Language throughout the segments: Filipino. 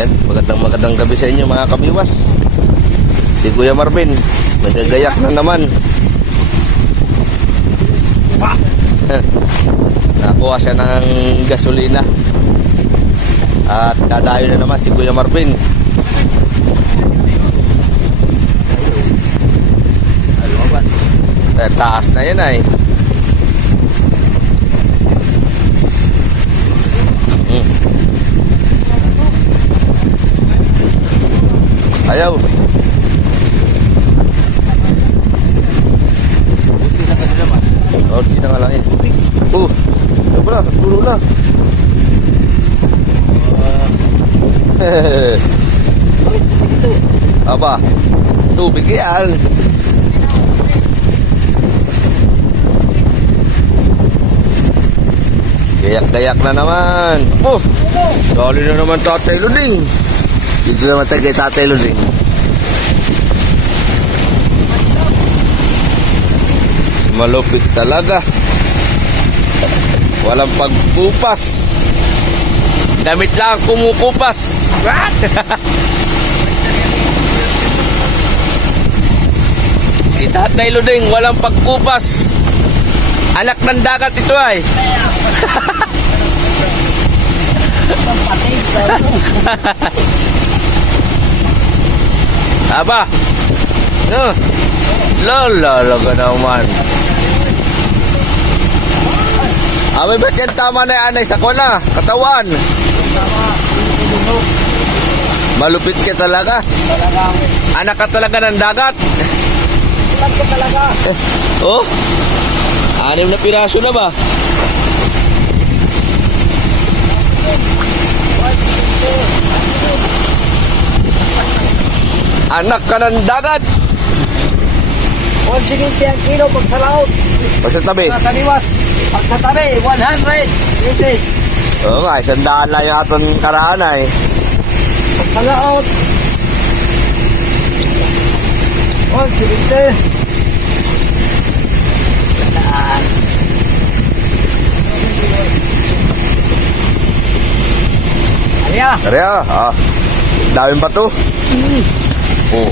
Yan, magandang gabi sa inyo mga kabiwas. Si Kuya Marvin, nagagayak na naman. Nakuha siya ng gasolina. At dadayo na naman si Kuya Marvin. Taas na yan ay. Ayaw. Oh, di na nga lang eh. Ano pala? Dulo na. Aba, tubig yan. Gayak-gayak na naman. Dali na naman Tatay Luding. Dito naman tayo kay Tatay Luding. Malupit talaga. Walang pagkupas. Damit lang kumukupas. Si Tatay Luding walang pagkupas. Anak ng dagat ito ay. Aba. Lala ka naman. Abay, ba't yan tama na yan ay sa kona? Katawan. Malupit ka talaga. Anak ka talaga ng dagat. Anak ka talaga. Oh? 6 na piraso na ba? Anak ka ng dagat. 170 ang kilo pag sa laot. Pag sa tabi. Sa kaniwas. Pag sa tabi, 100 pesos. Oo nga, 100 lang yung aton karaan ay. Pag sa laot, 170. Ariya. Ariya, daming bato. Oh.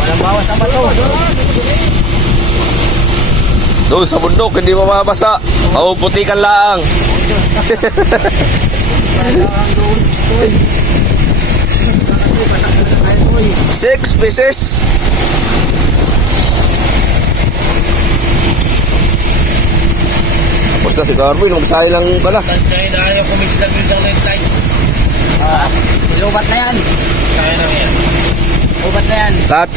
Walang bawas ang bato. Doon sa bundok, hindi mababasa. Mapuputikan lang. 6 pieces. Tapos na si Carvin, magsahe lang pala. Kaya na ayaw kumisi lang yung sa red light. Lubat na yan. Kaya na yan. Lubat na yan. Cut.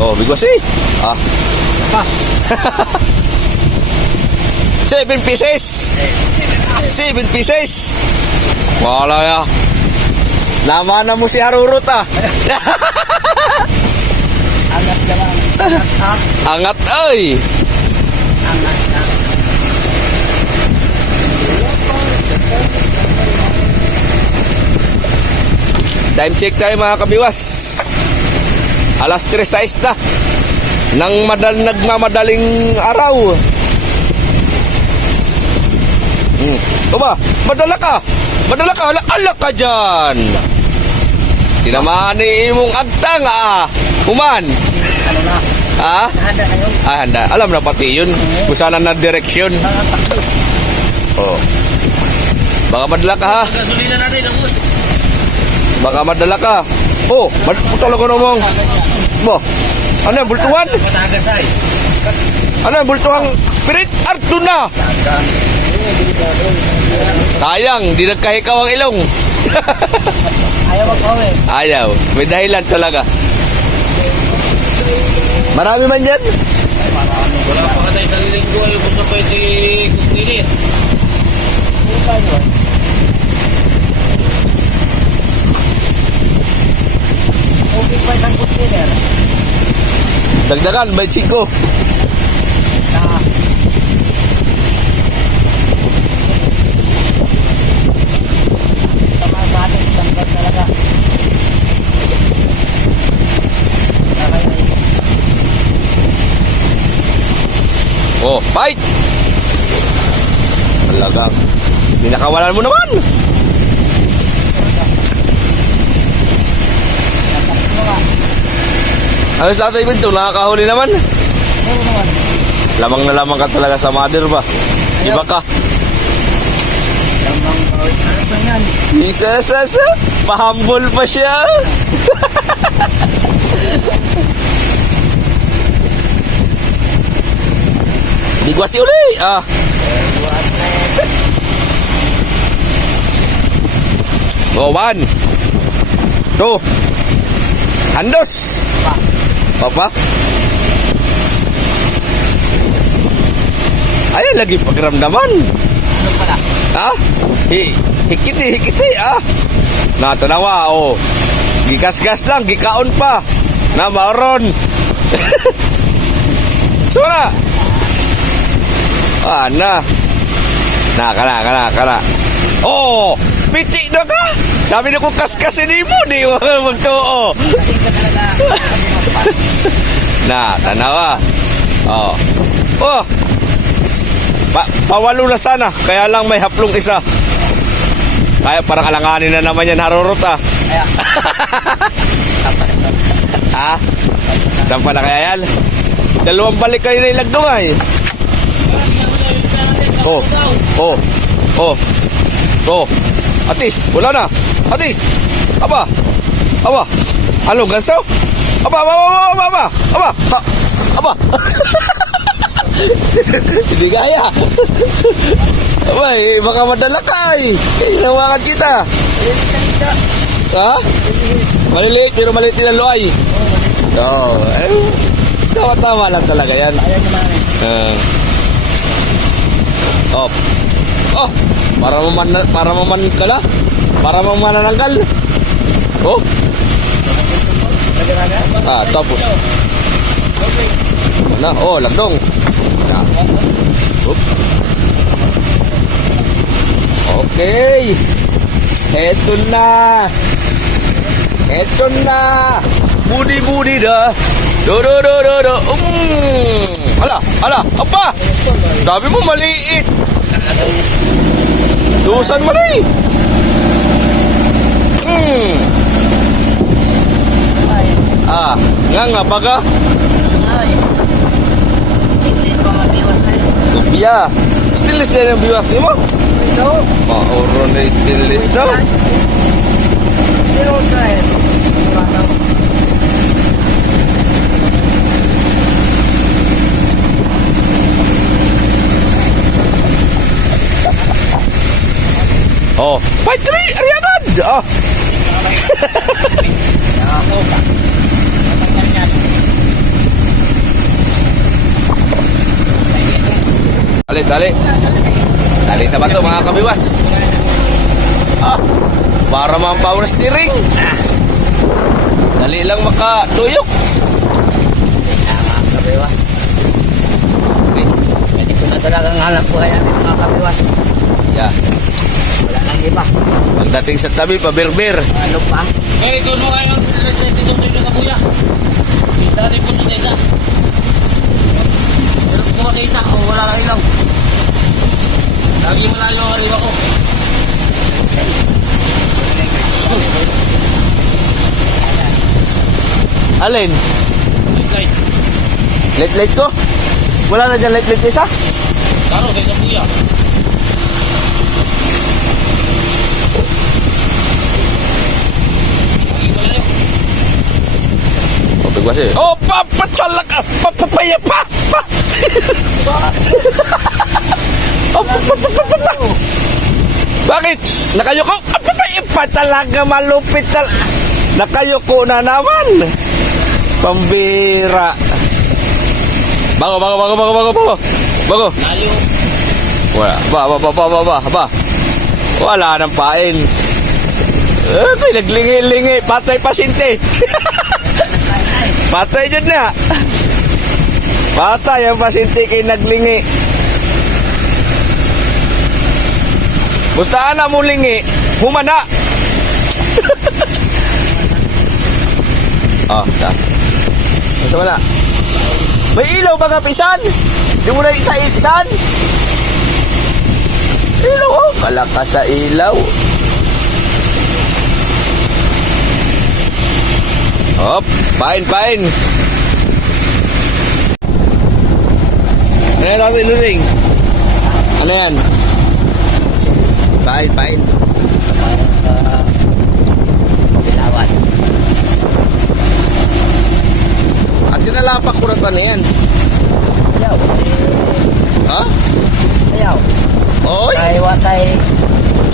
Oh, bigwas eh. 7 pieces. 7 pieces. Wala ya. Namana mo si Harurut ah. Angat ka lang. Angat ha. Angat ay. Angat ha. Time check tayo mga kabiwas. 3:06 na nang nagmamadaling araw. Aba, madala ka, alak ka dyan. Tinamaan ni imong agtang human. Ano na? Handa na yun. Handa, alam na pati yun kung saan na direksyon. Oh. Baka madala ka ha. Gasolina natin, Agus. Baka madala ka. Oh, talaga namang. Bo, ano yung bultuhan? Matagas ay. Ano yung bultuhang pirit? Arto na! Sayang, di nagkahikaw ang ilong. Ayaw mag-uwi. Ayaw, may dahilan talaga. Marami man yan. Wala pa ka tayo sa linggo ay kung sa pwede kukinit. Okay pa isang container. Dagdagan, may 5. Tama sa atin, tanggal talaga. Oh, fight! Talagang Ninakawalan mo naman. Ano sa Tatay Bintong, nakakahuli naman. Meron naman. Lamang na lamang ka talaga sa mother ba? Iba ka. Lamang bawit na ito yan. Isa, pahambol pa siya. Digwasi uli. Ah. Buhat na yan. Go, 1, 2, handos. Pa. Papa. Ayan lagi pagramdaman. Ano pala? Ha? Hikiti, ah. Natanawa, oh. Gigas-gas lang, gikaon pa. Na, maoron. So na. Na. Kana. Oh, piti na ka. Sabi na kong kaskasin mo, di mo magtuo. Kasi ka talaga. Na, tanawa. Oh. Oh. Pawalo na sana, kaya lang may haplong isa. Kaya parang alanganin na naman yan, harurot ah. Kaya. Ah? Sampa na kaya yan? Dalawang balik kayo na ilagdong ay. Oh. Atis, wala na. Atis. Aba. Ano, ganso? Aba. Hindi kaya. Abay, baka madala ka ay. Hinawakan kita. Ha? Maliliit, pero maliit din ang loay. Oo. Tama lang talaga yan. Ayan naman eh. Para maman ka na. Para mamanananggal. Oh. Tapos. Lagdong. Okay. Eto na. Budi dah. Do. Ala, apa? Sabi mo maliit. Dusan mali. Nga baga. Ay. Stainless pa mabiwas tayo. Lumpia. Stainless na yung biwas ni mo. Ito. Mauro na yung stainless daw. Pero kahit. Oh, fight 3, ari agad. Ah. Dali sa bato mga kabiwas. Para mampaw na steering. Dali lang makatuyok. Mga kabiwas. Okay. Pwede ko na talagang hanap buhay namin mga kabiwas. Yeah. Wala nang iba. Pagdating sa tabi, pabirber. Ano pa? Doon mo ngayon, dito tayo na kabuya. Isa natin po sa isa. Pero kung makita, wala lang ilaw. Lagi malayo ang arriba ko. Alin? Light. Light ko? Wala na dyan light isa? Karo, tayo sa buya. Lagi malayo. Bigwasi. Oh, papatsalak ka! Papapaya pa! Bakit? Nakayuko? Papapaya pa talaga, malupit talaga. Nakayuko na naman. Pambira. Bago. Layo. Wala. Wala nang pain. Naglingi-lingi. Patay pasyente. Patay dyan na. Patay ang pasyente kay naglingi. Mustaan na mo lingi. Humana. Masa wala? May ilaw ba kapisan? Di mo na isan? Ilaw, Malakas sa ilaw. Hop, pain, pain. Ano yan natin, Luring? Ano yan? Pain, pain. Parang sa Bilawan. At tinalapak ko na ito na yan. Ayaw. Ha? Ayaw. Oy! Kay watay.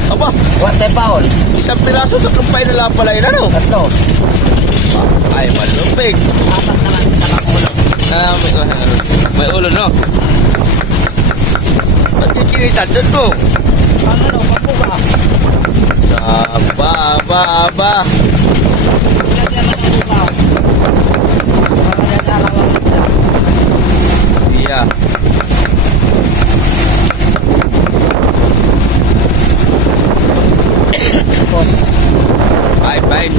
Aba, Watay paol. isang piraso, tatlong pain na lang pala yun, ano? Kato. Ay, malupig. Apat naman sa kakulo. May ulo, no? Ba't yung kinitan doon ko? Ano no? Papuga. Aba, aba, aba. Iya. Pain, pain.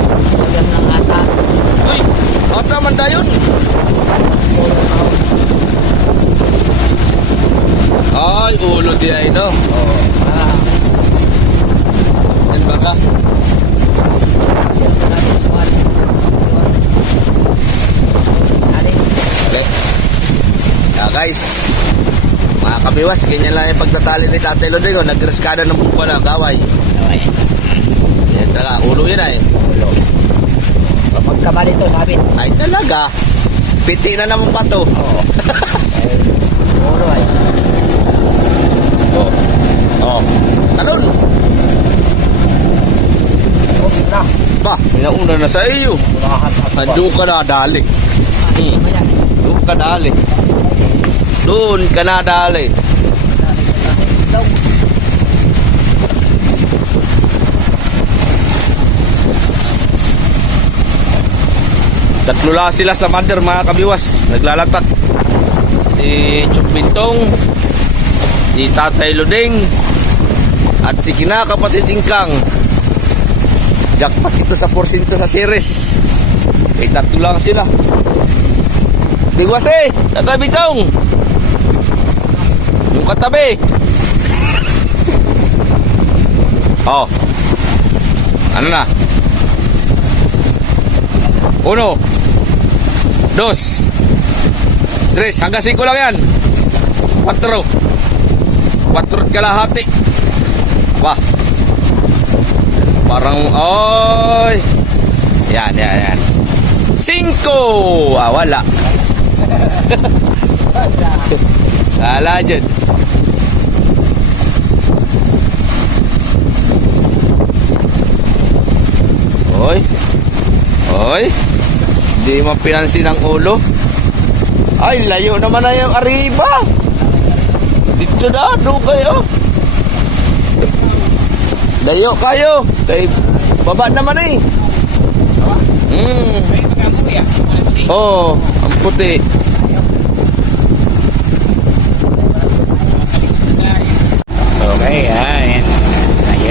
Uy, ata man dayon. Ay, ulo di ay, no? Yan ba ka? Okay. Guys, mga kabiwas, ganyan lang yung pagtatali ni Tatay Lodrigo. Nagreskada ng buko na gaway. Yan talaga, ulo yun ay. Kapag kamali to, sabit. Ay talaga. Piti na naman pa to. Oo. Ulo ay. Oh. Oh. Talon. Okay na. Ba, pinauna na sa iyo. Nandun ka na dali. Doon ka dali. Doon ka na dali. Tatlo lang sila sa mother, mga kabiwas. Naglalatak. Si Chuk Bintong, si Tatay Luding, at si kinakapatid Ingkang. Jackpot ito sa porsinto sa series. Eh, tatlo lang sila. Biwas eh! Tatay Bintong! Yung katabi! Oh. Ano na? 1 2 3 hanggang 5 lang yan. 4 kalahati. Wah, parang oy. Yan 5. Ah, wala. Wala dyan. Oy, oy, di mapinansin ang ulo. Ay, layo naman na yung arriba. Dito na, doon kayo. Layo kayo. Kay baba naman eh. Oh, ang puti. Okay, ayan.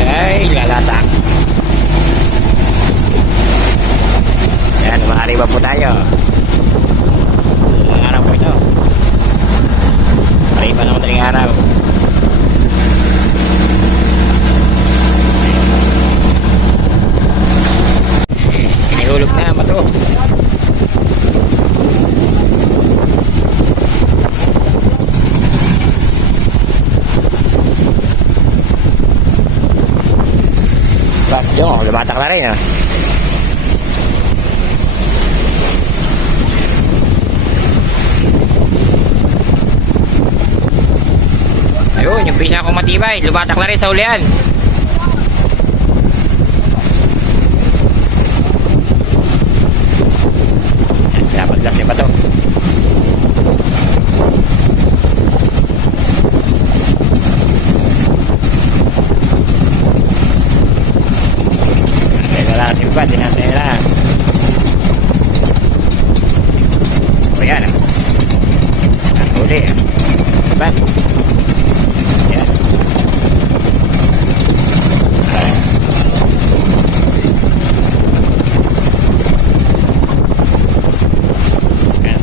Ay, lalatak. Yan, maariba po tayo. Ang araw po ito. Mariba ng madaling araw. Hinihulog na, mato. Bas, yung lumatak na rin, ha? Ayun, yung pisa kong matibay, lumatak na rin sa ulian. Pinapaglas niya pa to. Simpan, tinatay na. O yan, ah. Ang huli, ah. Simpan. Yan. Yan,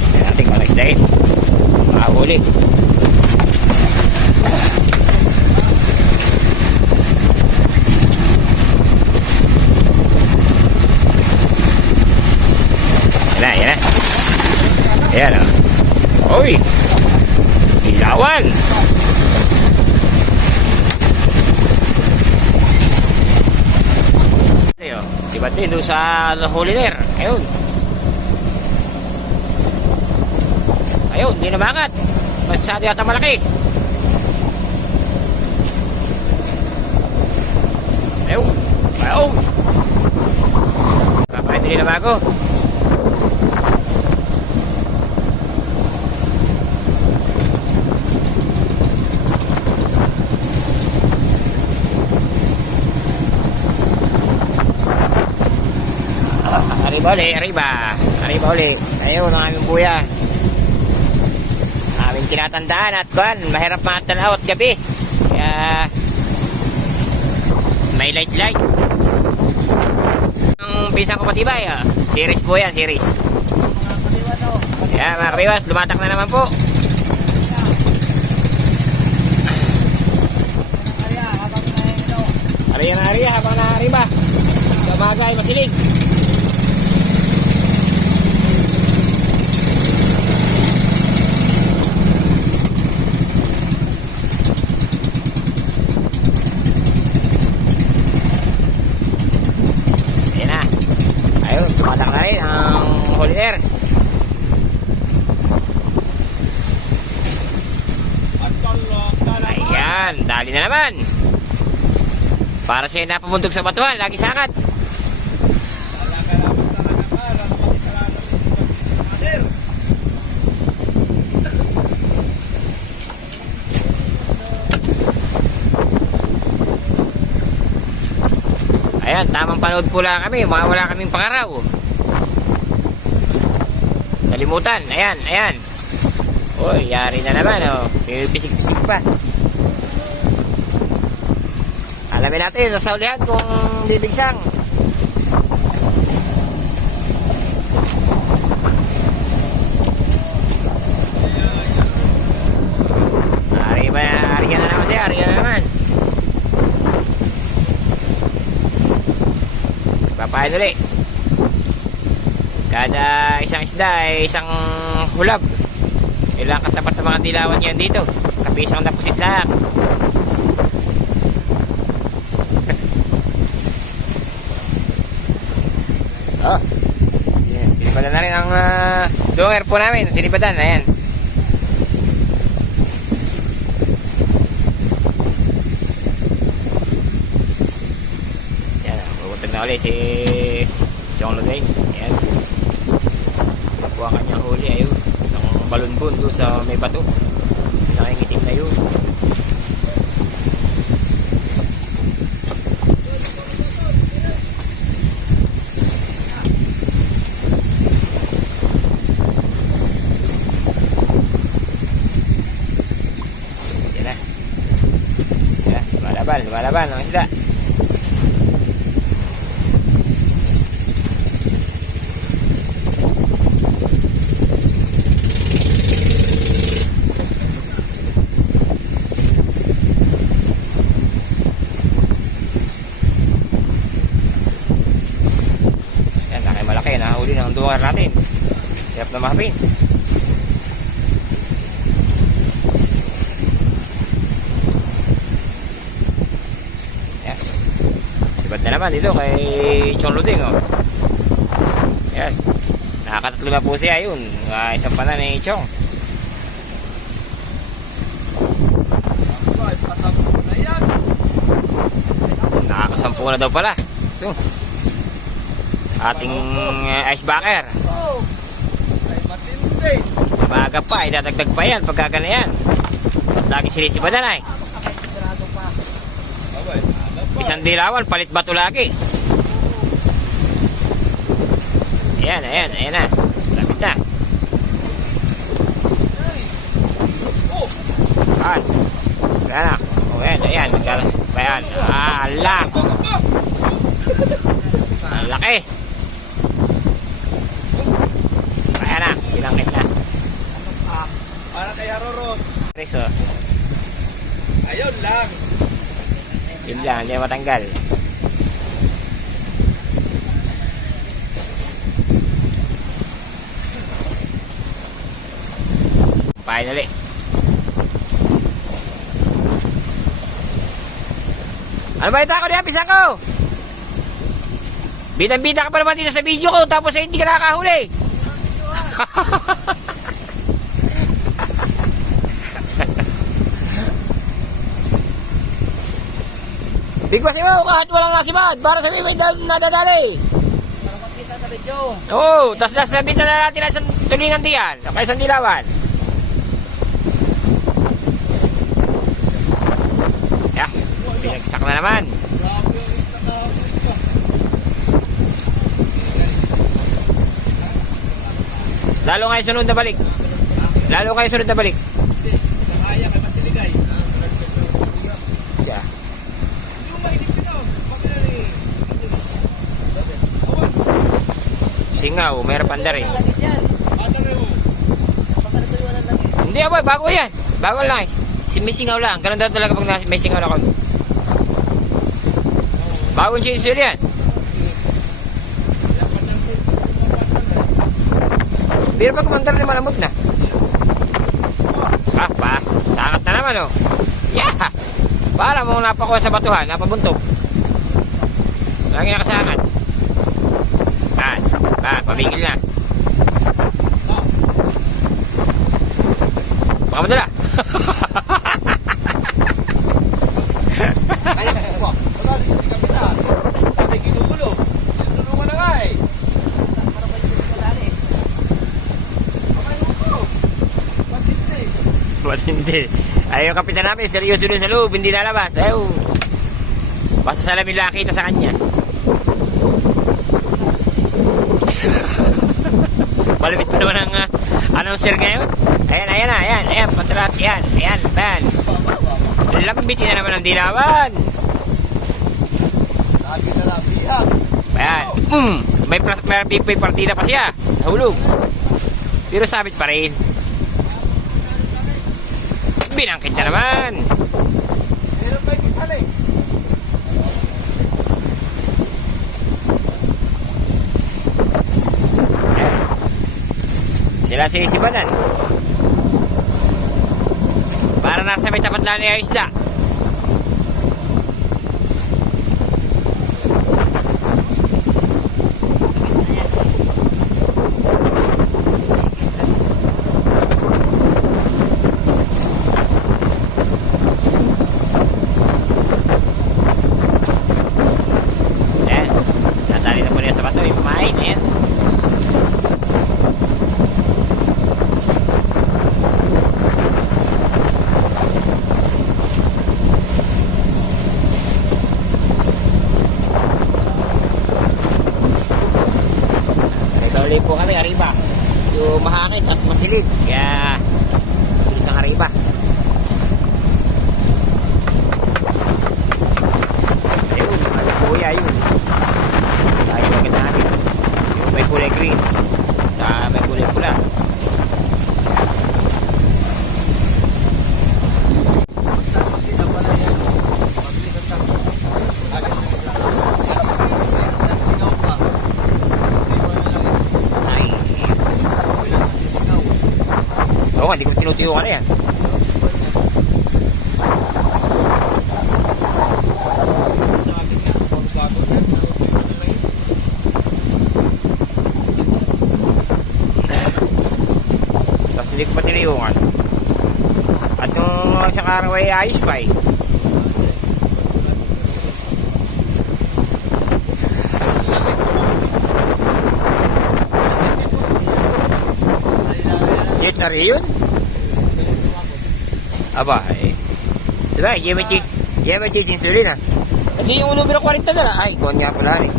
Ayan o. Uy! Ilawan! Ayo, si Bante doon sa Holiner. Ayun. Ayun, hindi na makat. Masyado yata malaki. Ayun. Ayun. Kapag hindi na bago. Arriba uli. Ayun ang aming buya. Aming tinatandaan at kuhan, mahirap matanaw at gabi. Kaya may light. Ang pisang ko matibay, series po yan, series. Kaya mga kabiwas, lumatak na naman po. Ariya habang na-arriba. Gamagay, masilig. Tumatak na rin ang Holiner. Ayan, dali na naman. Para siya napapuntok sa batuhan, lagi sangat. Ayan, tamang panood po lang kami. Wala kaming pangaraw. Salimutan. Ayan. Uy, yari na naman. Pisik-pisik pa. Alamin natin sa ulihan kung bibigsang. Ari na naman siya. Ari na naman. Papahin ulit. Kada isang isda ay isang hulab. Ilang katapat ng mga dilawan yan dito. Kapisang napusit lang. Oh. Yes, sinibadan na rin ang donger po namin. Sinibadan, ayan. Na ulit si Chong Lodeng. Ayan, nakuha kanyang huli. Ayun, isang balunbon doon sa may bato, nakingitim na yun. Yan na. Lumalaban ang isda. Nahuli ng duwangar natin. Hirap na mahapin. Yan. Sibat na naman dito kay Chong Lodeng. Yan. Nakakatatlo na po siya yun. Isang panan ni Chong. Nakakasampu na daw pala. Ito. Ating ice backer. Maga pa, idadagdag pa yan pagkagana yan. At lagi sinisibadan ay. Isang dilawan, palit bato lagi. Ayan na. Lapit na. Ayan. Ayan. Ala. Ang laki. Ayan na, bilangkit na. Para kay Roro. Preso. Ayun lang. Yun lang, hindi matanggal. finally. Ano ba ito ako niya? Pisang ko! Bidang-bida ka pa naman dito sa video ko, tapos hindi ka nakakahuli. Bigwasin mo kahit walang nasibad para sabihin may nadadali. Para makita sa video. Oo, tapos nasabihin na natin ang isang tulingan diyan, o kaya isang dilawan. Yeah, binagsak na naman. Grabe yung isda na ako. Lalo kayo sunod na balik. Lalo kayo sunod na balik. Sa kaya kay Masiligay. Yeah. Yung mainip ka. Pagkali. Singaw, mayroon panda rin. Lagis yan. Ano rin mo? Baka nagaliwan ng lagis. Hindi aboy, bago yan. Bago lang. May singaw lang. Ganun daw talaga pag may singaw na kami. Bagong chinsil yan. Pero pag kumandar na malamot na. Sangat na naman oh. Yeah! Para mong napakuha sa batuhan, napabuntog. Lagi nakasangat. Pabigil na. Baka madala. Sabi ginugulo. Tulungan na nga eh. Para ba yung kalali? Matindi. Ay, yung kapitan namin, seryoso din sa loob, hindi lalabas. Ayaw. Basta salamin lang kita sa kanya. Malamit pa naman ang announcer ngayon. Ayan, patrat, yan. Ayan. Lambitin na naman ang dilawan. Lagi na lang bihag. Ayan. May partida pa siya. Nahulog. Pero sabit pa rin. Binangkit na naman. Meron ba yung halik? Sila sisibanan. Para nasa may tapat lang niya isda. Ayan. Natali na po niya sa bato. Yung pamain. Ayan. Uli po kami, arriba. Yung mahangin, tapos masilig. Kaya, isang arriba. Ayun, ano po yun. Tayo agad natin. Yung may kulay green. Sa may kulay pula. Oo, hindi ko tinutuyukan na yan. Tapos hindi ko pa tinuyukan. At nung isang araw ay ayos pa eh. Sari yun? Aba, eh. Diba, iya may chichinsulin ha. Ito yung numero 40 na lang. Ay, kuhan nga pala rin.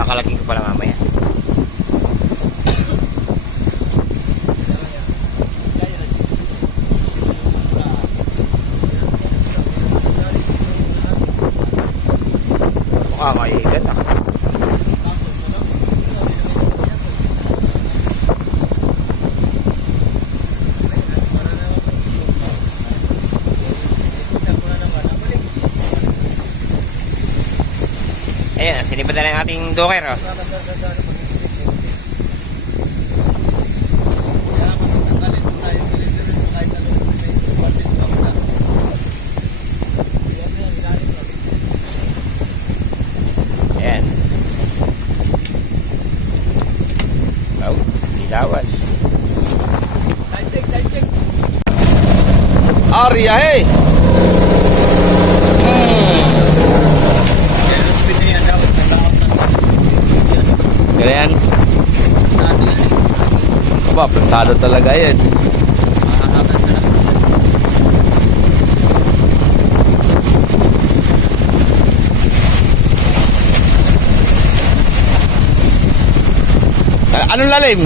Kakalagin ko pala mamaya. Ayan, sinipad na lang ang ating docker. Oh. Ayan. Oh, dilawan. Arya, hey! Ganyan. Aba, pesado talaga yan. Anong lalim?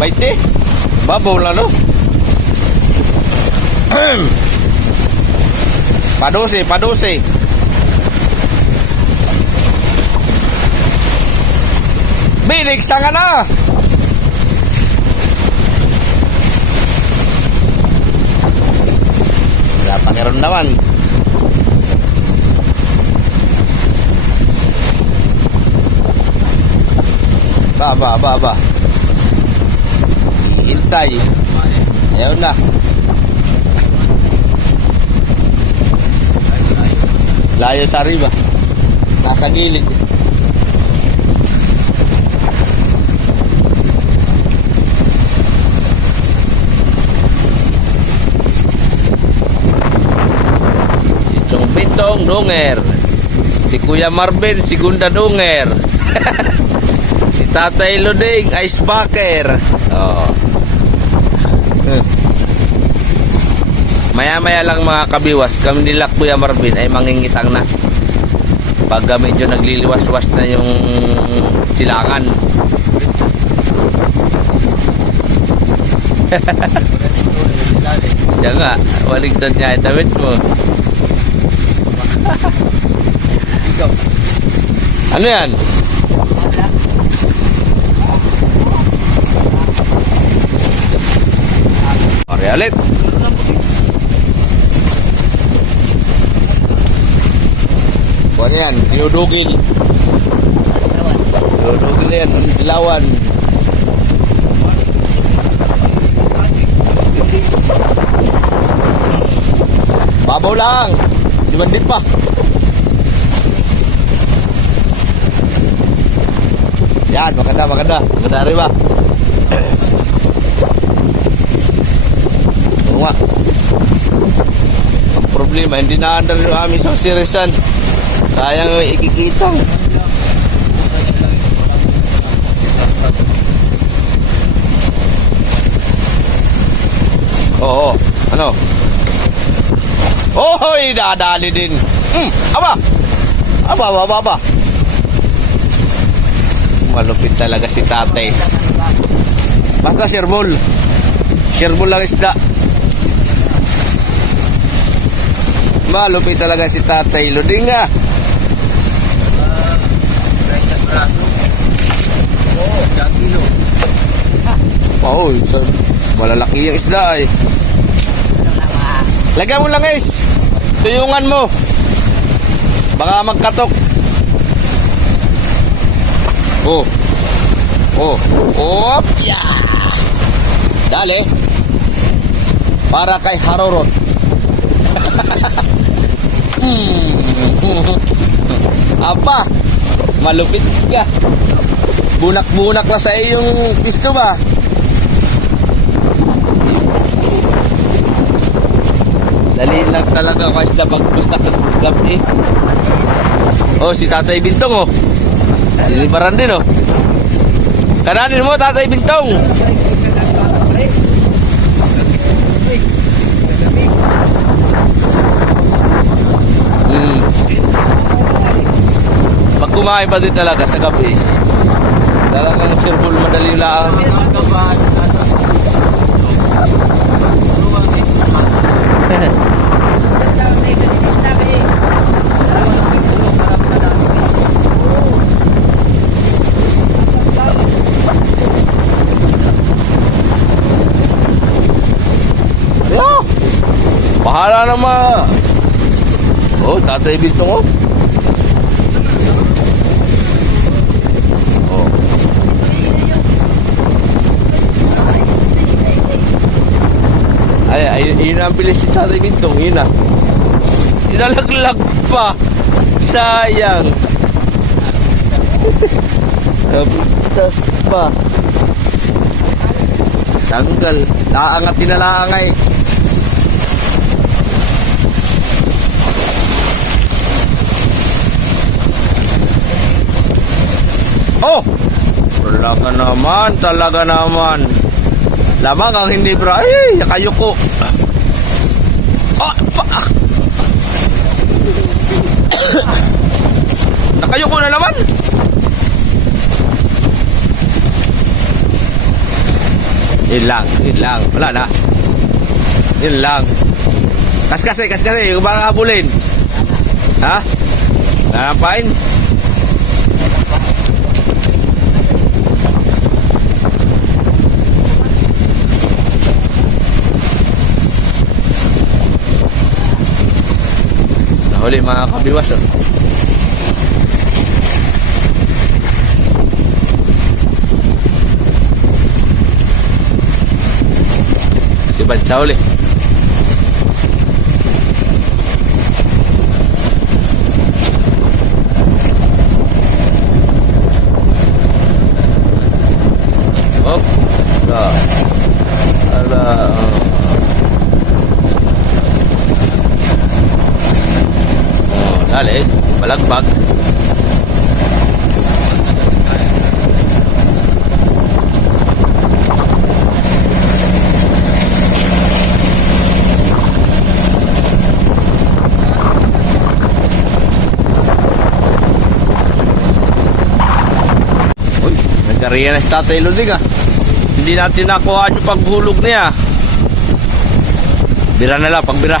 20? Babaw lang, no? Padose, padose. Bilig sa nga na. Wala pa karon naman. Ba. Hintay. Ayun na. Layo sa riba. Nasa gilid. Si Chong Pitong Dunger. Si Kuya Marvin, si Gunda Dunger. Si Tatay Luding, Ice Bucker. Oh. Maya-maya lang mga kabiwas, kami nila Kuya Marvin ay mangingitang na. Pag medyo nagliliwas-was na yung silangan. Siya nga, waligtad niya yung damit mo. Ano yan? Realit. Buwan yan, dinudugil. Dinudugil yan, dilawan. Babaw lang. Dimandip pa. Yan, maganda. Maganda rin ba? Oo nga. Ang problema, hindi na-under yung aming sa sirisan. Sayang yung ikikita. Oo, ano? Ohoy, dadali din. Aba. Malupit talaga si tatay. Basta sirbol. Sirbol lang isda. Malupit talaga si tatay. Luding nga. Oh, malalaki yung isda ay. Lagyan mo lang guys. Tuyungan mo. Baka magkatok. Oh. Yeah. Dali. Para kay Harorot. Apa? Malupit ka. Bunak-bunak na sa iyong pisto ba? Dali lang talaga kasi dapat basta gabi. Oh, si Tatay Bintong oh. Sinibaran din oh. Kananin mo Tatay Bintong. Pag kumain pa din talaga sa gabi. Talagang sirbol madali lang. Bahala naman. Oh, Tatay Bintong oh. Yun ang bilis si Tatay Bintong. Yun na. Nilalaglag pa. Sayang. Napitas pa. Tanggal. Laangat din na laangay. Oh! Talaga naman. Lamang ang hindi bra. Ay, nakayuko. Oh, pa! Nakayuko na naman. Yun lang. Wala na. Yun lang. Kaskasi. Kung baka habulin. Ha? Nanampain? Sa huli mga kabiwas, oh. Sibad sa huli. Oh, ala. Oh, dali, balagbag. Nagkariya na si Tatay Luding, ah. Hindi natin nakuha yung paghulog niya. Bira na lang, pagbira.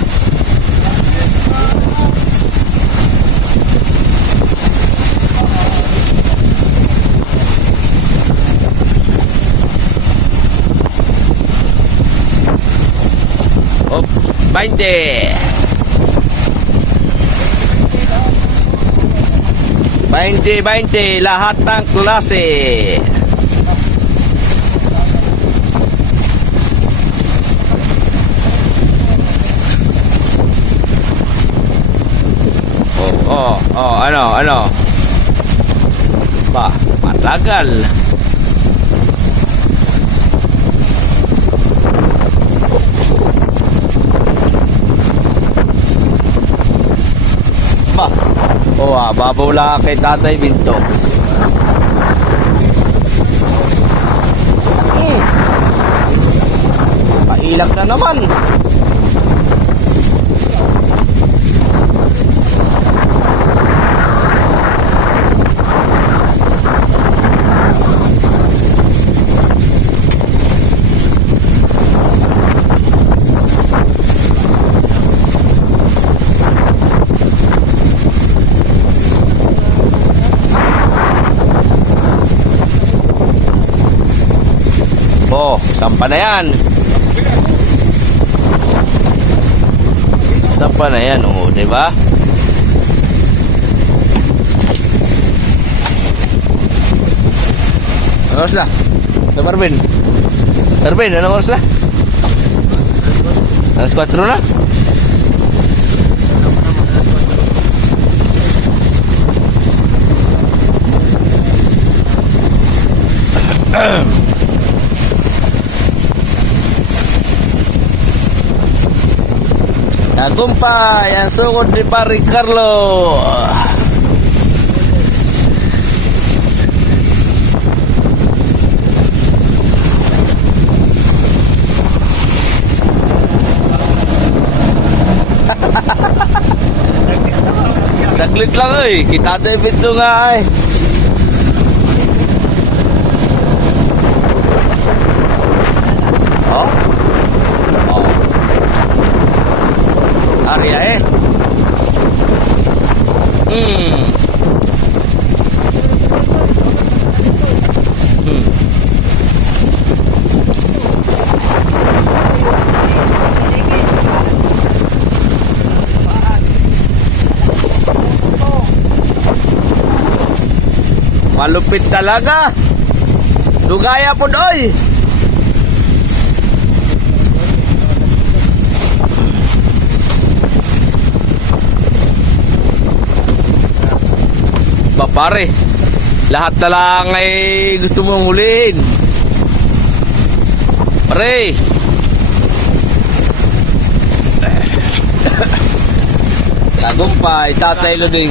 Oh, 20. 20, lahat ng klase. Ano? Ba, matagal. Ba, babaw lang kay Tatay Bintong. Pailak na naman. Oh, sampa na yan. Sampa na yan, oh, di ba? Ano oras na? Marvin, anong oras na? Alas 4 na? Tagumpay ang sugod ni Pari Carlo. Saglit lang, kita David to nga, Oh? Arya, Malupit talaga. Dugaya po doy. Ba pare, lahat na lang ay gusto mong hulihin. Pare. Tagumpay, Tatay Luding.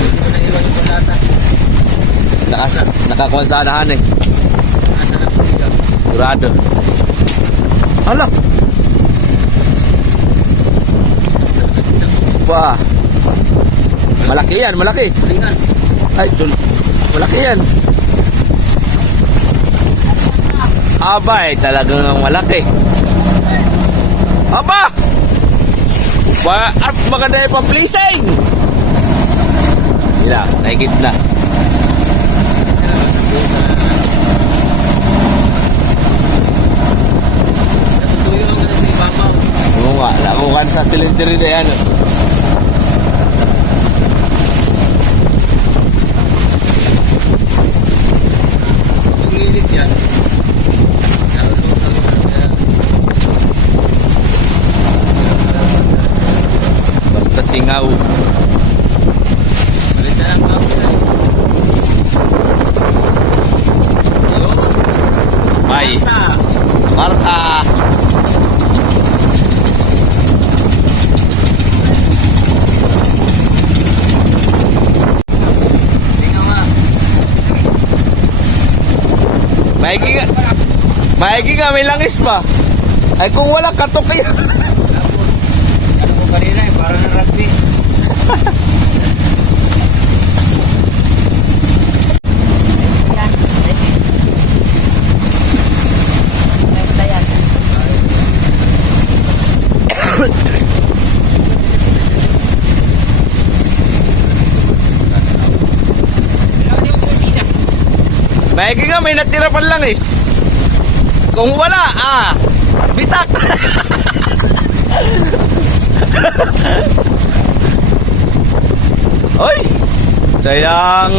Nakakuha sa anahan eh. Sigurado. Ala. Wah. Malaki yan, malaki. Ay, malaki yan. Abay, talagang malaki. Aba! At maganda yung pang-pleasing. Hila, naikit na. Oo nga, lakukan sa silindiri na yan. Inginit yan. Basta singaw. Balita lang ako. Ay, Marta. Maigi nga, may langis pa. Ay kung wala, katok kayo. Ano mo kanina eh, parang ng rugby. Maigi nga, may natira pang langis. Kung wala, bitak. Oy, sayang.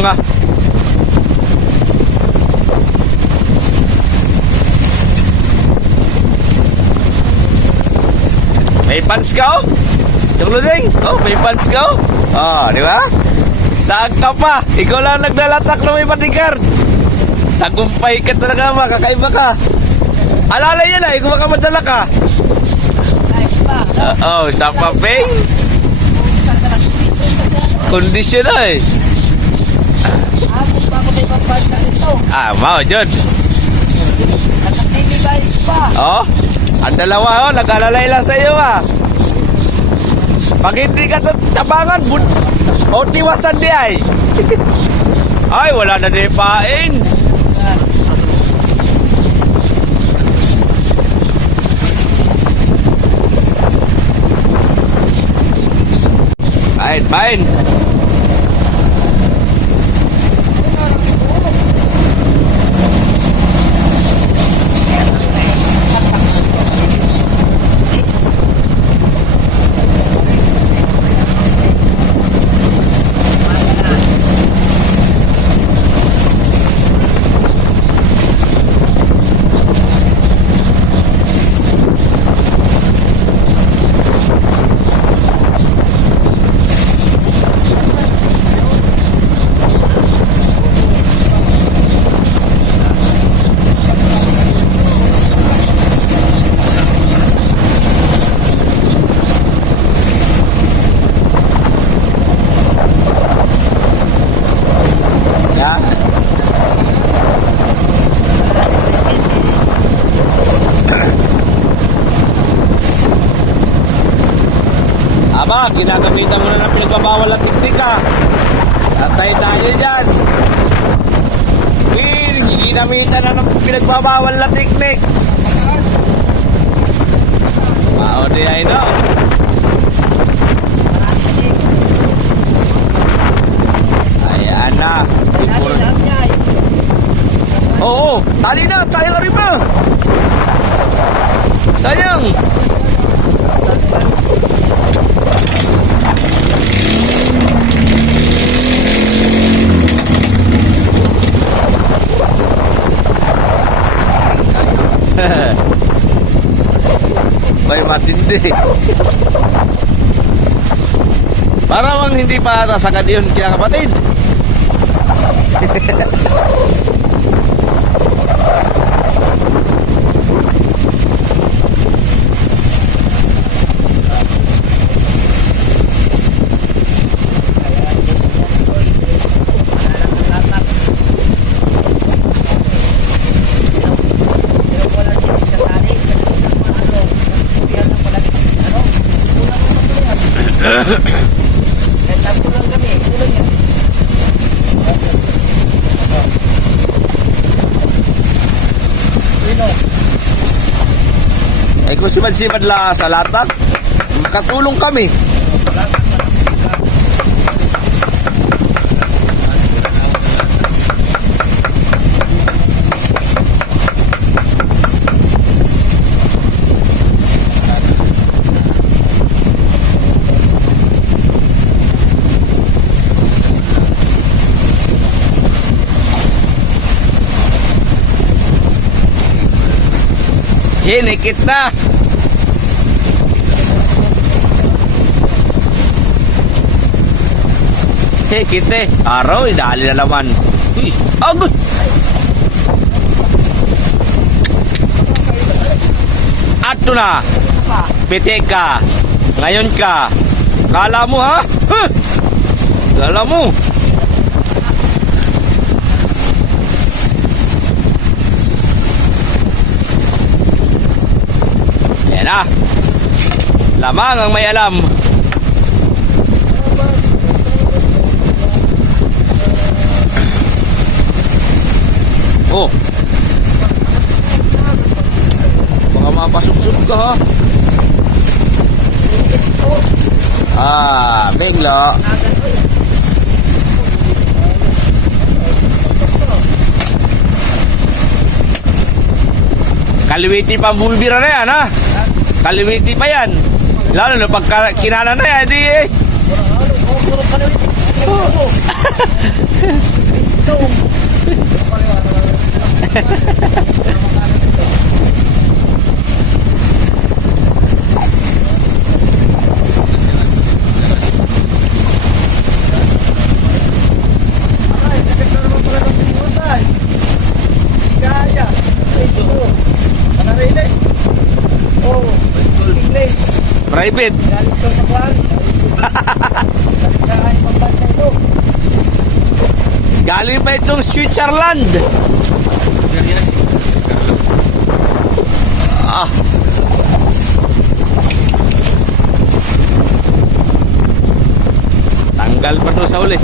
May pants ka, oh? Yung Luding, oh, may pants ka, oh? Oh, di ba? Saan ka pa? Ikaw lang naglalatak na may bodyguard. Tagumpay ka talaga, kakaiba ka. Alalay yan kung baka madala ka. Oo, sa papeng. Kondisyon na eh. Mau Jod. Oh, ang dalawa nag-alalay lang sa iyo Pag hindi ka tabangan, tiwasan di ay. Ay, wala na di pain. Fine. Aba, ginagamitan mo na ng pinagbabawal na teknika. Tatay tayo dyan. Ginamitan na ng pinagbabawal na teknik. Maudi ay no. Ayan na. Oo, tali na. Sayang ka rin ba? Sayang. May matindi. Para bang hindi pa nasagad yun kaya kapatid. Eh kung simad-simad la sa latak, makatulong kami. Hinikit na. Hikit eh. Araw, idali na naman. Uy, agad. Ato na. Pitik ka. Ngayon ka. Kala mo ha? Huh? Kala mo. Yan na. Lamang ang may alam. Oh. Baka mapasubsub ka ha. Ah, bigla. Kaliwiti pa ang bumibira na yan ha. Kaliwiti pa yan. Lalo na pag kinana na yan, di eh. Private. Galit ko sa buwan. Sa ay pagbantay mo. Galing pa itong Switzerland. Ah. Tanggal pa to sa uli.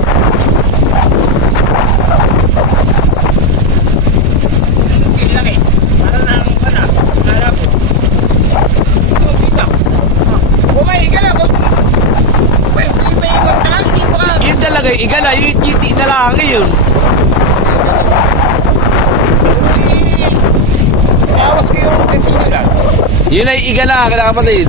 Ilang eh. Para na ang kana. Kala ko. Oh, kita. Bumay ka na. Bumay ka na. Yun talaga, igala, yung titi na lang yun. Awas ko yung kanina lang. Yun ay igala, kada kapatid.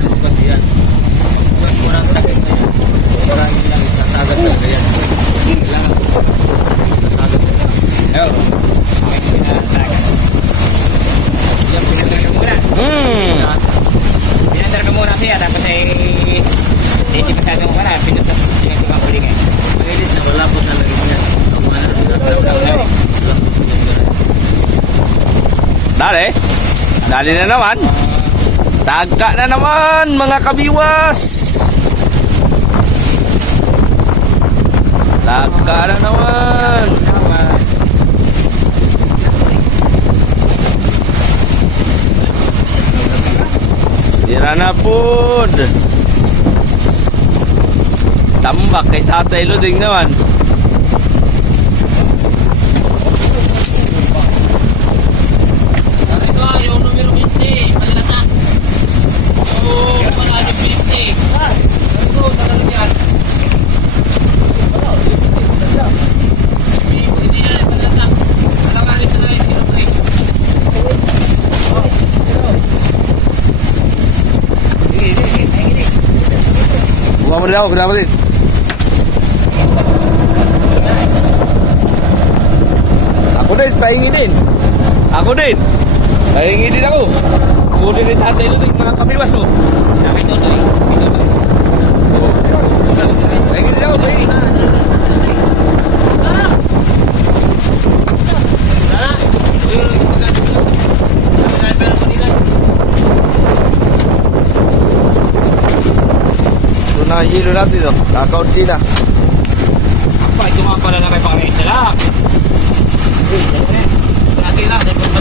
Pinandar ka muna siya, tapos ay hindi pasado mo ka na, pinuntas siya yung mga kuling eh. Magilit na wala po talaga niya. Dali. Dali na naman. Tagka na naman, mga kabiwas. Tagka na naman. Tira na po. Tambak kay Tatay Luding naman. Ito, yung numero 20. Malilata. Oo, malalim 20. Ito, talaga yan. Hindi yan, malilata. Malakalit na lang yung kinatay. Buka mo nila ako, kenapa din? Ako din, pahingi din. Ako din. Pahingi din ako. Ako din ni Tatay Luding, mga kabiwas oh. Sakit to eh. Pahingi din ako, pahingi. nakahilo natin, oh. Kakaunti na. Pa, ito nga pala na may pang-isa lang. Lagi lang.